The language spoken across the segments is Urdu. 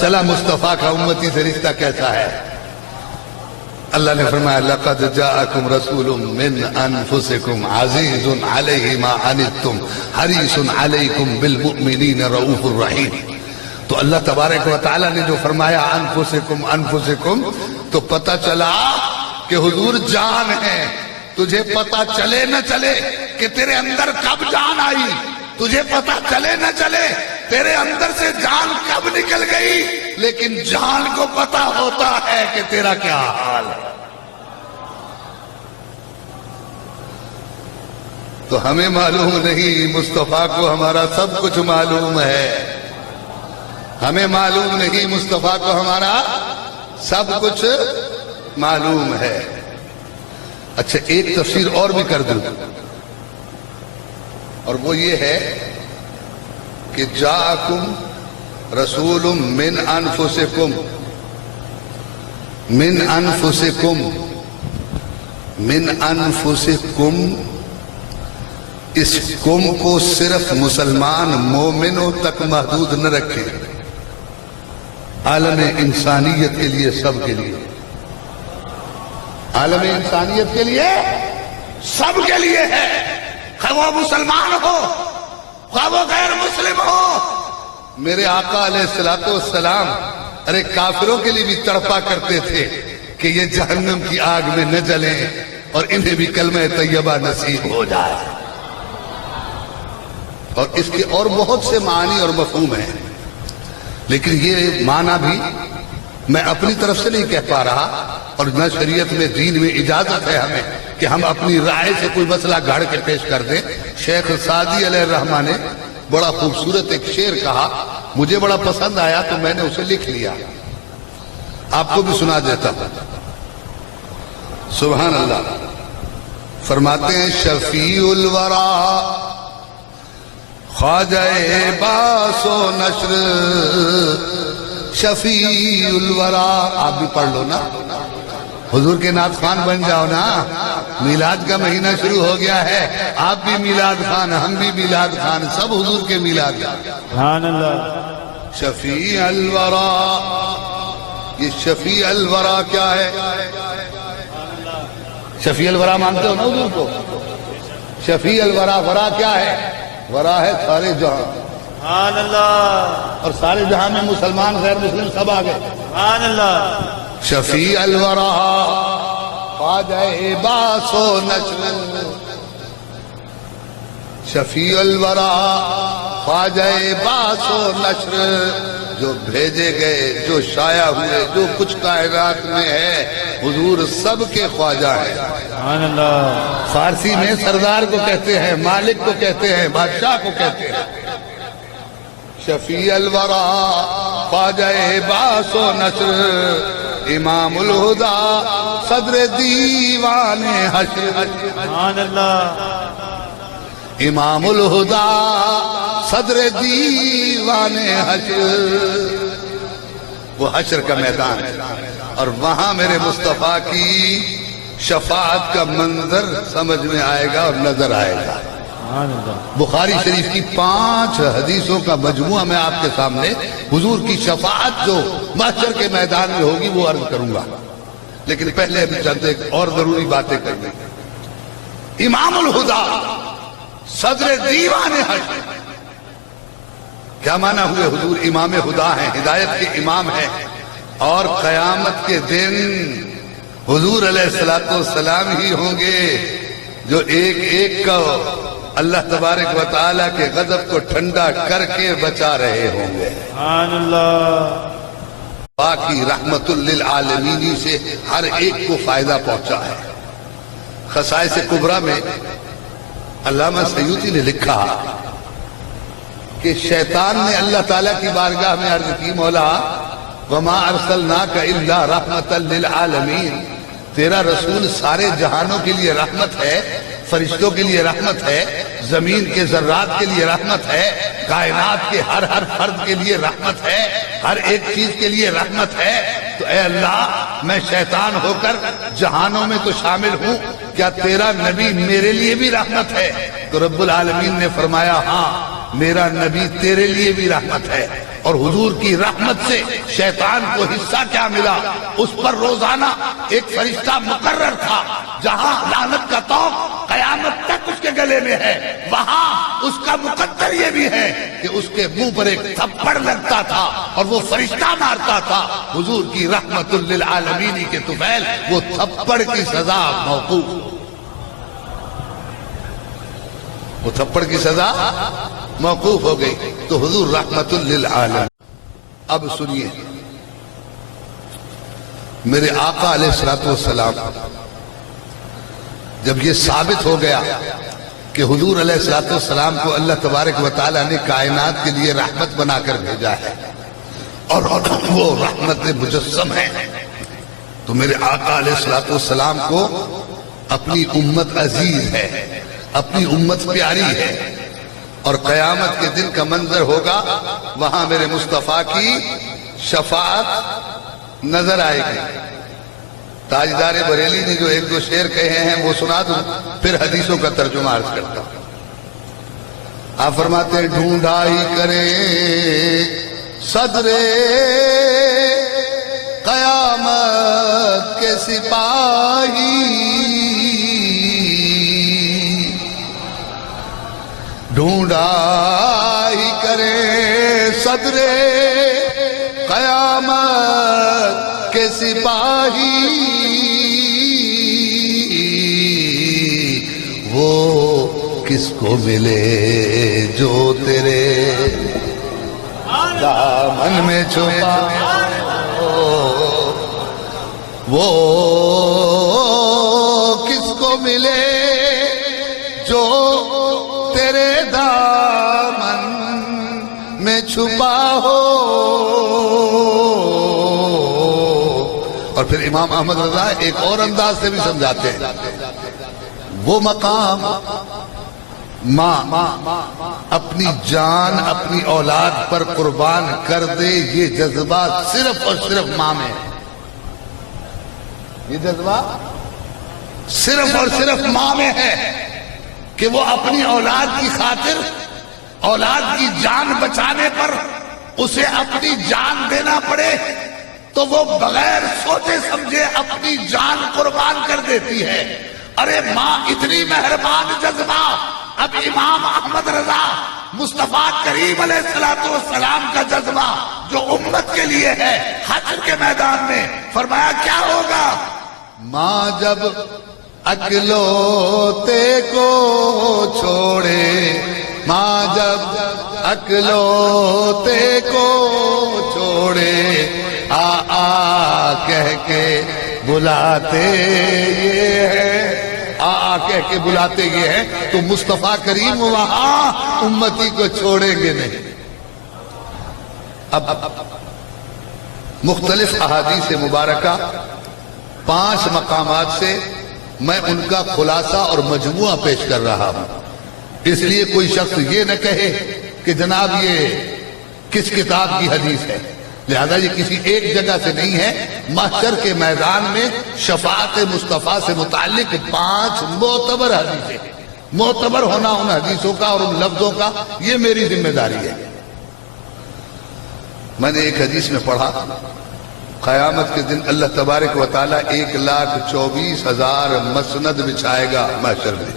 چلا مصطفیٰ کا امتی سے رشتہ کیسا ہے؟ اللہ نے فرمایا لَقَدْ جَاءَكُمْ رَسُولٌ مِّنْ أَنفُسِكُمْ عَزِيزٌ عَلَيْهِ مَا عَنِتُّمْ حَرِيصٌ عَلَيْكُمْ بِالْمُؤْمِنِينَ رَءُوفٌ رَحِيمٌ۔ تو اللہ تبارک و تعالیٰ نے جو فرمایا انفسکم انفسکم، تو پتہ چلا کہ حضور جان ہے۔ تجھے پتہ چلے نہ چلے کہ تیرے اندر کب جان آئی، تجھے پتہ چلے نہ چلے تیرے اندر سے جان کب نکل گئی، لیکن جان کو پتہ ہوتا ہے کہ تیرا کیا حال ہے۔ تو ہمیں معلوم نہیں، مصطفیٰ کو ہمارا سب کچھ معلوم ہے۔ ہمیں معلوم نہیں، مصطفیٰ کو ہمارا سب کچھ معلوم ہے۔ اچھا ایک تفسیر اور بھی کر دوں، اور وہ یہ ہے کہ جاءکم رسول من انفسکم، من انفسکم، من انفسکم، اس کم کو صرف مسلمان مومنوں تک محدود نہ رکھیں، عالم انسانیت کے لیے، سب کے لیے، عالم انسانیت کے لیے، سب کے لیے ہے، خواہ وہ مسلمان ہو خواہ وہ غیر مسلم ہو۔ میرے آقا علیہ السلام ارے کافروں کے لیے بھی تڑپا کرتے تھے کہ یہ جہنم کی آگ میں نہ جلیں اور انہیں بھی کلمہ طیبہ نصیب ہو جائے۔ اور اس کے اور بہت سے معنی اور مفہوم ہیں، لیکن یہ معنی بھی میں اپنی طرف سے نہیں کہہ پا رہا، اور نہ شریعت میں، دین میں اجازت ہے ہمیں کہ ہم اپنی رائے سے کوئی مسئلہ گھڑ کے پیش کر دیں۔ شیخ سعدی علیہ الرحمہ نے بڑا خوبصورت ایک شعر کہا، مجھے بڑا پسند آیا تو میں نے اسے لکھ لیا، آپ کو بھی سنا دیتا ہوں۔ سبحان اللہ، فرماتے ہیں شفیع الورا خواجہ باس و نشر، شفیع الورا، آپ بھی پڑھ لو نا، حضور کے نعت خوان بن جاؤ نا، میلاد کا مہینہ شروع ہو گیا ہے، آپ بھی میلاد خوان، ہم بھی میلاد خوان، سب حضور کے میلاد خوان۔ شفیع الورا، یہ شفیع الورا کیا ہے؟ شفیع الورا مانتے ہو نا حضور کو؟ شفیع الورا، ورا کیا ہے؟ ورا ہے سارے جہاں، سبحان اللہ، اور سارے جہاں میں مسلمان غیر مسلم سب آگئے، سبحان اللہ۔ شفیع الورا خواجہ باس و نشر، شفیع الورا خواجہ باس و نشر، جو بھیجے گئے، جو شائع ہوئے، جو کچھ کائنات میں ہے، حضور سب کے خواجہ ہیں۔ سبحان اللہ۔ فارسی میں سردار کو کہتے ہیں، مالک کو کہتے ہیں، بادشاہ کو کہتے ہیں۔ شفیع الورا خواجہ باس و نشر، امام الہدا صدر دیوان حشر، سبحان اللہ۔ امام الہدا صدر دیوان حشر، وہ حشر کا میدان ہے، اور وہاں میرے مصطفیٰ کی شفاعت کا منظر سمجھ میں آئے گا اور نظر آئے گا۔ بخاری شریف کی 5 حدیثوں کا مجموعہ میں آپ کے سامنے حضور کی شفاعت جو محشر کے میدان میں ہوگی وہ عرض کروں گا، لیکن پہلے ابھی چند ایک اور ضروری باتیں کریں گے۔ امام الہدا صدر دیوان حشر، کیا معنی ہوئے؟ حضور امام خدا ہیں، ہدایت کے امام ہیں، اور قیامت کے دن حضور علیہ السلام ہی ہوں گے جو ایک ایک کو اللہ تبارک و تعالیٰ کے غضب کو ٹھنڈا کر کے بچا رہے ہوں گے۔ سبحان اللہ۔ باقی رحمت للعالمین سے ہر ایک کو فائدہ پہنچا ہے۔ خصائص کبریٰ میں علامہ سیوطی نے لکھا کہ شیطان نے اللہ تعالیٰ کی بارگاہ میں عرض کی، مولا وما ارسلناک الا رحمت للعالمین، تیرا رسول سارے جہانوں کے لیے رحمت ہے، فرشتوں کے لیے رحمت ہے، زمین کے ذرات کے لیے رحمت ہے، کائنات کے ہر فرد کے لیے رحمت ہے، ہر ایک چیز کے لیے رحمت ہے، تو اے اللہ میں شیطان ہو کر جہانوں میں تو شامل ہوں، کیا تیرا نبی میرے لیے بھی رحمت ہے؟ تو رب العالمین نے فرمایا ہاں میرا نبی تیرے لیے بھی رحمت ہے، اور حضور کی رحمت سے شیطان کو حصہ کیا ملا؟ اس پر روزانہ ایک فرشتہ مقرر تھا، جہاں لعنت کا طوق قیامت تک اس کے گلے میں ہے، وہاں اس کا مقدر یہ بھی ہے کہ اس کے منہ پر ایک تھپڑ لگتا تھا اور وہ فرشتہ مارتا تھا۔ حضور کی رحمت للعالمین کے طفیل، وہ تھپڑ کی سزا موقوف، وہ تھپڑ کی سزا موقوف ہو گئی، تو حضور رحمت للعالمین۔ اب سنیے، میرے آقا علیہ الصلوۃ والسلام جب یہ ثابت ہو گیا کہ حضور علیہ الصلوۃ والسلام کو اللہ تبارک و تعالیٰ نے کائنات کے لیے رحمت بنا کر بھیجا ہے اور وہ رحمت مجسم ہے، تو میرے آقا علیہ الصلوۃ والسلام کو اپنی امت عزیز ہے، اپنی امت پیاری ہے، اور قیامت کے دن کا منظر ہوگا، وہاں میرے مصطفیٰ کی شفاعت نظر آئے گی۔ تاجدار بریلی نے جو ایک دو شعر کہے ہیں وہ سنا دوں، پھر حدیثوں کا ترجمہ عرض کرتا ہوں۔ آپ فرماتے ہیں ڈھونڈا ہی کرے صدر قیامت کے سپاہی، ڈھونڈا ہی کرے صدر قیامت کے سپاہی، وہ کس کو ملے جو تیرے دامن میں چھپا ہو، وہ کس کو ملے جو تیرے دامن میں چھپا ہو۔ اور پھر امام احمد رضا ایک اور انداز سے بھی سمجھاتے ہیں، وہ مقام ماں اپنی جان اپنی اولاد پر قربان کر دے، یہ جذبہ صرف اور صرف ماں میں ہے، یہ جذبہ صرف اور صرف ماں میں ہے کہ وہ اپنی اولاد کی خاطر، اولاد کی جان بچانے پر اسے اپنی جان دینا پڑے تو وہ بغیر سوچے سمجھے اپنی جان قربان کر دیتی ہے۔ ارے ماں اتنی مہربان جذبہ، اب امام احمد رضا مصطفیٰ کریم علیہ السلام کا جذبہ جو امت کے لیے ہے، حشر کے میدان میں فرمایا کیا ہوگا؟ ماں جب اکلوتے کو چھوڑے، ماں جب اکلوتے کو چھوڑے، آ آ کہہ کے بلاتے یہ ہے، آ آ کہہ کے بلاتے یہ ہے، تو مصطفیٰ کریم وہاں امتی کو چھوڑیں گے نہیں۔ اب مختلف احادیث مبارکہ 5 مقامات سے میں ان کا خلاصہ اور مجموعہ پیش کر رہا ہوں، اس لیے کوئی شخص یہ نہ کہے کہ جناب یہ کس کتاب کی حدیث ہے، لہذا یہ کسی ایک جگہ سے نہیں ہے، محشر کے میدان میں شفاعت مصطفیٰ سے متعلق 5 معتبر حدیثیں، معتبر ہونا ان حدیثوں کا اور ان لفظوں کا یہ میری ذمہ داری ہے۔ میں نے ایک حدیث میں پڑھا، قیامت کے دن اللہ تبارک و تعالیٰ 1,24,000 مسند بچھائے گا محشر میں۔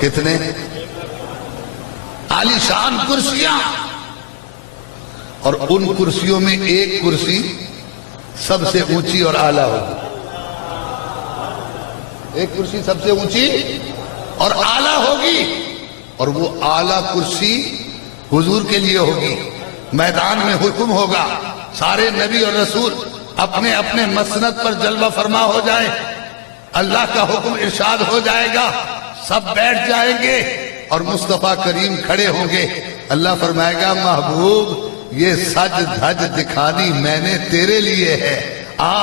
کتنے؟ عالی شان کرسیاں، اور ان کرسیوں میں ایک کرسی سب سے اونچی اور اعلیٰ ہوگی، ایک کرسی سب سے اونچی اور اعلیٰ ہوگی، اور وہ اعلیٰ کرسی حضور کے لیے ہوگی۔ میدان میں حکم ہوگا، سارے نبی اور رسول اپنے اپنے مسند پر جلوہ فرما ہو جائیں، اللہ کا حکم ارشاد ہو جائے گا، سب بیٹھ جائیں گے اور مصطفیٰ کریم کھڑے ہوں گے۔ اللہ فرمائے گا محبوب یہ سج دھج دکھانی میں نے تیرے لیے ہے، آ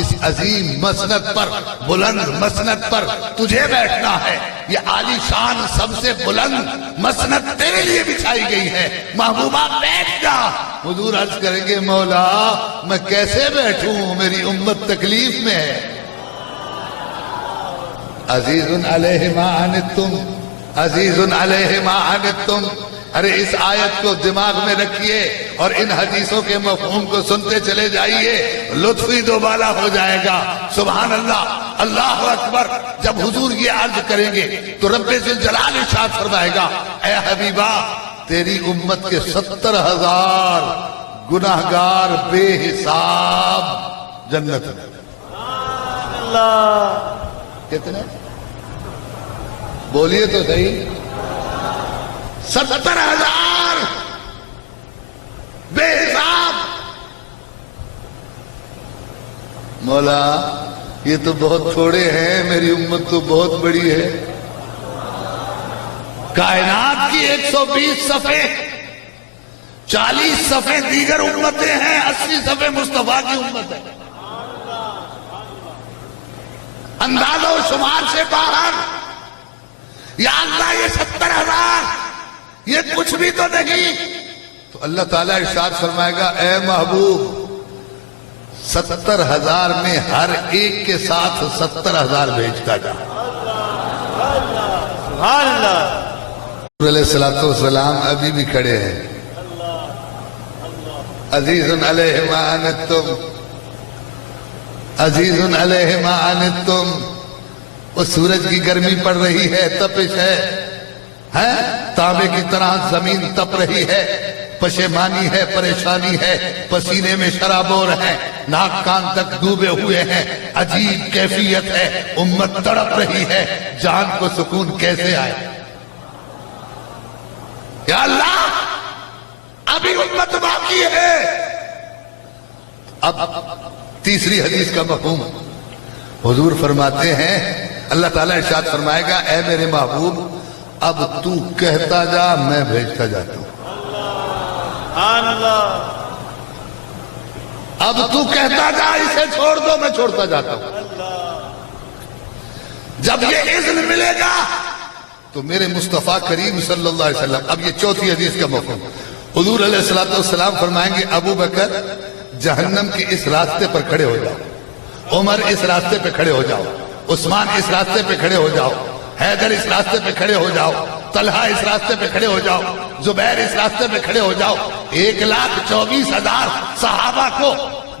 اس عظیم مسند پر، بلند مسند پر تجھے بیٹھنا ہے، یہ عالی شان سب سے بلند مسند تیرے لیے بچھائی گئی ہے، محبوبہ بیٹھ جا۔ حضور عرض کریں گے مولا میں کیسے بیٹھوں، میری امت تکلیف میں ہے۔ عزیز علیہ ما عنتم، عزیز علیہ ما عنتم، ارے اس آیت کو دماغ میں رکھیے اور ان حدیثوں کے مفہوم کو سنتے چلے جائیے، لطف ہی دوبالا ہو جائے گا۔ سبحان اللہ، اللہ اکبر۔ جب حضور یہ عرض کریں گے تو رب ذوالجلال ارشاد فرمائے گا، اے حبیبہ تیری امت کے 70,000 گناہگار بے حساب جنت میں۔ اللہ کتنے؟ بولیے تو صحیح۔ 70,000 بے حساب۔ مولا یہ تو بہت تھوڑے ہیں، میری امت تو بہت بڑی ہے۔ کائنات کی 120 صفحے، 40 صفحے دیگر امتیں ہیں، 80 صفحے مصطفیٰ کی امت ہے۔ انداز و شمار سے باہر۔ یا اللہ یہ 70,000 یہ کچھ بھی تو نہیں۔ تو اللہ تعالیٰ ارشاد فرمائے گا، اے محبوب 70,000 میں ہر ایک کے ساتھ 70,000 بھیجتا جا۔ سبحان اللہ۔ علیہ السلام ابھی بھی کھڑے ہیں۔ عزیز علیہ ما عنتم، عزیز علیہ ما عنتم۔ وہ سورج کی گرمی پڑ رہی ہے، تپش ہے، تانبے کی طرح زمین تپ رہی ہے، پشیمانی ہے، پریشانی ہے، پسینے میں شرابور ہے، ناک کان تک ڈوبے ہوئے ہیں، عجیب کیفیت ہے، امت تڑپ رہی ہے، جان کو سکون کیسے آئے؟ یا اللہ ابھی امت باقی ہے۔ اب تیسری حدیث کا مفہوم حضور فرماتے ہیں، اللہ تعالیٰ ارشاد فرمائے گا، اے میرے محبوب اب تو کہتا جا میں بھیجتا جاتا ہوں۔ سبحان اللہ۔ اب تو کہتا جا اسے چھوڑ دو میں چھوڑتا جاتا ہوں۔ جب یہ اذن ملے گا تو میرے مصطفیٰ کریم صلی اللہ علیہ وسلم، اب یہ چوتھی حدیث کا مفہوم، حضور علیہ السلام فرمائیں گے، ابو بکر جہنم کے اس راستے پر کھڑے ہو جاؤ، عمر اس راستے پہ کھڑے ہو جاؤ، عثمان اس راستے پہ کھڑے ہو جاؤ، حیدر اس راستے پہ کھڑے ہو جاؤ، طلحہ اس راستے پہ کھڑے ہو جاؤ، زبیر اس راستے پہ کھڑے ہو جاؤ۔ 1,24,000 صحابہ کو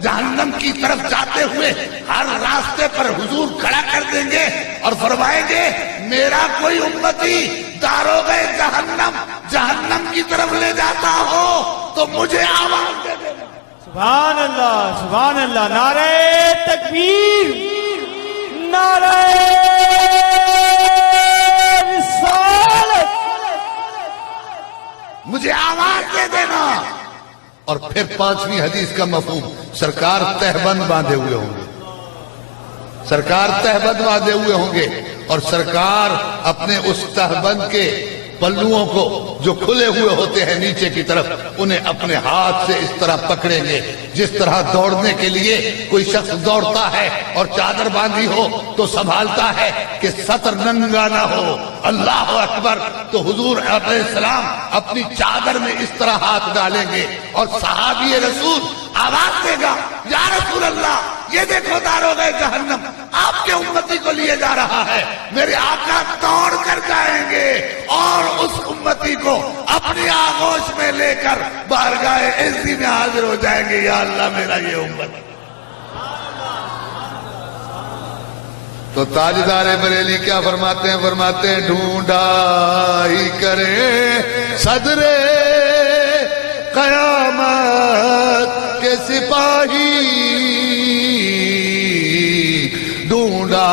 جہنم کی طرف جاتے ہوئے ہر راستے پر حضور کھڑا کر دیں گے اور فرمائیں گے، میرا کوئی امتی داروغ جہنم کی طرف لے جاتا ہو تو مجھے آواز دے دینا۔ سبحان اللہ، سبحان اللہ۔ نعرہ تکبیر، نعرہ رسالت، مجھے آواز دے دینا۔ اور پھر پانچویں حدیث کا مفہوم، سرکار تہبند باندھے ہوئے ہوں گے، سرکار تہبند باندھے ہوئے ہوں گے، اور سرکار اپنے اس تہبند کے پلوؤں کو جو کھلے ہوئے ہوتے ہیں نیچے کی طرف، انہیں اپنے ہاتھ سے اس طرح پکڑیں گے جس طرح دوڑنے کے لیے کوئی شخص دوڑتا ہے اور چادر باندھی ہو تو سنبھالتا ہے کہ سطر ننگا نہ ہو۔ اللہ اکبر۔ تو حضور علیہ السلام اپنی چادر میں اس طرح ہاتھ ڈالیں گے اور صحابی رسول آواز دے گا، یا رسول اللہ یہ دیکھو داروغ جہنم آپ کے امتی کو لیے جا رہا ہے۔ میرے آقا دوڑ کر جائیں گے اور اس امتی کو اپنی آغوش میں لے کر بارگاہ عزی میں حاضر ہو جائیں گے، یا اللہ میرا یہ امت۔ تو تاجدار بریلی کیا فرماتے ہیں؟ فرماتے ہیں، ڈھونڈا ہی کرے صدر قیامت کے سپاہی، ڈھونڈا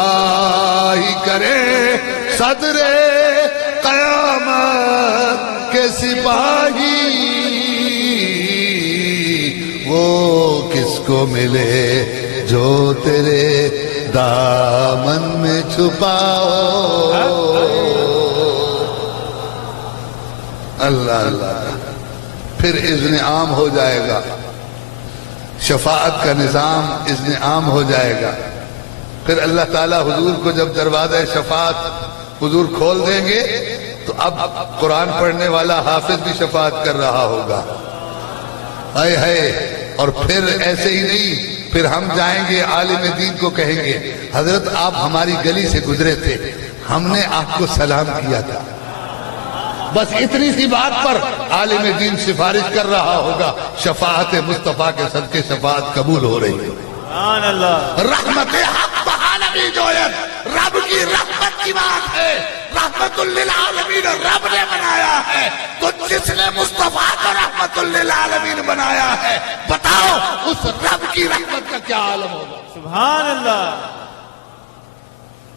ہی کرے صدر قیامت کے سپاہی، وہ کس کو ملے جو تیرے دامن میں چھپاؤ۔ اللہ اللہ۔ پھر اذن عام ہو جائے گا، شفاعت کا نظام اذن عام ہو جائے گا۔ پھر اللہ تعالیٰ حضور کو جب دروازہ شفاعت حضور کھول دیں گے تو اب قرآن پڑھنے والا حافظ بھی شفاعت کر رہا ہوگا۔ ہائے ہائے۔ اور پھر ایسے ہی نہیں، پھر ہم جائیں گے عالم دین کو کہیں گے، حضرت آپ ہماری گلی سے گزرے تھے، ہم نے آپ کو سلام کیا تھا، بس اتنی سی بات پر عالم دین سفارش کر رہا ہوگا، شفاعت مصطفیٰ کے صدقے شفاعت قبول ہو رہی ہے۔ سبحان اللہ، رحمت حق عالمی جویت رب کی رحمت کی بات ہے، رحمت للعالمین رب نے بنایا ہے، تو جس نے مصطفیٰ کو رحمت للعالمین بنایا ہے، بتاؤ اس رب کی رحمت کا کیا عالم ہوگا؟ سبحان اللہ۔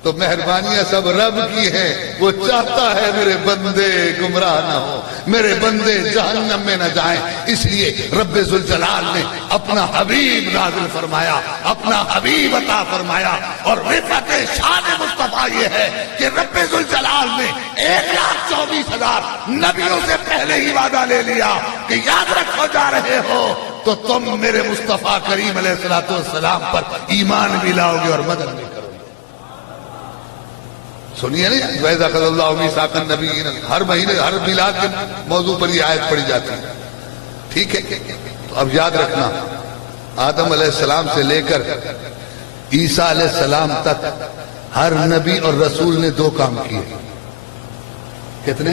تو مہربانیاں سب رب کی ہیں، وہ چاہتا ہے میرے بندے گمراہ نہ ہو، میرے بندے جہنم میں نہ جائیں، اس لیے رب ذوالجلال نے اپنا حبیب نازل فرمایا، اپنا حبیب عطا فرمایا، اور رفعت شان مصطفیٰ یہ ہے کہ رب ذوالجلال نے 1,24,000 نبیوں سے پہلے ہی وعدہ لے لیا کہ یاد رکھو جا رہے ہو تو تم میرے مصطفیٰ کریم علیہ السلام پر ایمان بھی لاؤ گے اور مدد بھی کرو گے۔ سنیے نہیں، وَإِذَا أَخَذَ اللَّهُ مِيثَاقَ النَّبِيِّينَ، ہر مہینے ہر میلاد کے موضوع پر یہ آیت پڑھی جاتی ہے، ٹھیک ہے؟ تو اب یاد رکھنا، آدم علیہ السلام سے لے کر عیسیٰ علیہ السلام تک ہر نبی اور رسول نے 2 کام کیے۔ کتنے؟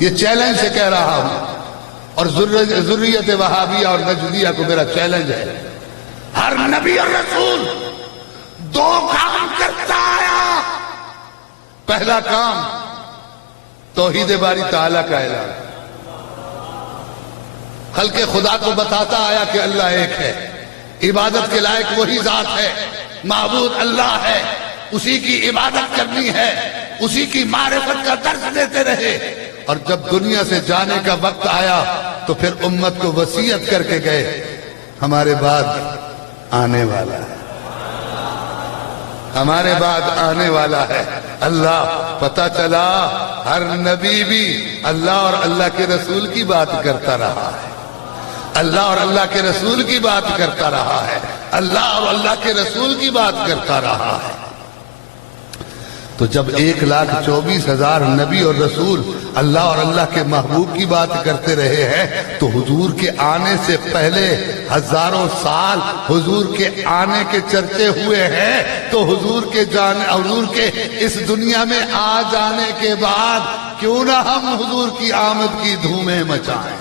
یہ چیلنج سے کہہ رہا ہوں، اور ذریت وہابیہ اور نجدیہ کو میرا چیلنج ہے، ہر نبی اور رسول 2 کام کرتا آیا۔ پہلا کام توحید باری تعالیٰ کا اعلان، خلق خدا کو بتاتا آیا کہ اللہ ایک ہے، عبادت کے لائق وہی ذات ہے، معبود اللہ ہے، اسی کی عبادت کرنی ہے، اسی کی معرفت کا درس دیتے رہے، اور جب دنیا سے جانے کا وقت آیا تو پھر امت کو وصیت کر کے گئے، ہمارے بعد آنے والا ہے، ہمارے بعد آنے والا ہے اللہ۔ پتہ چلا ہر نبی بھی اللہ اور اللہ کے رسول کی بات کرتا رہا ہے، اللہ اور اللہ کے رسول کی بات کرتا رہا ہے، اللہ اور اللہ کے رسول کی بات کرتا رہا ہے۔ تو جب 1,24,000 نبی اور رسول اللہ اور اللہ کے محبوب کی بات کرتے رہے ہیں، تو حضور کے آنے سے پہلے ہزاروں سال حضور کے آنے کے چرچے ہوئے ہیں، تو حضور کے اس دنیا میں آ جانے کے بعد کیوں نہ ہم حضور کی آمد کی دھومیں مچائیں۔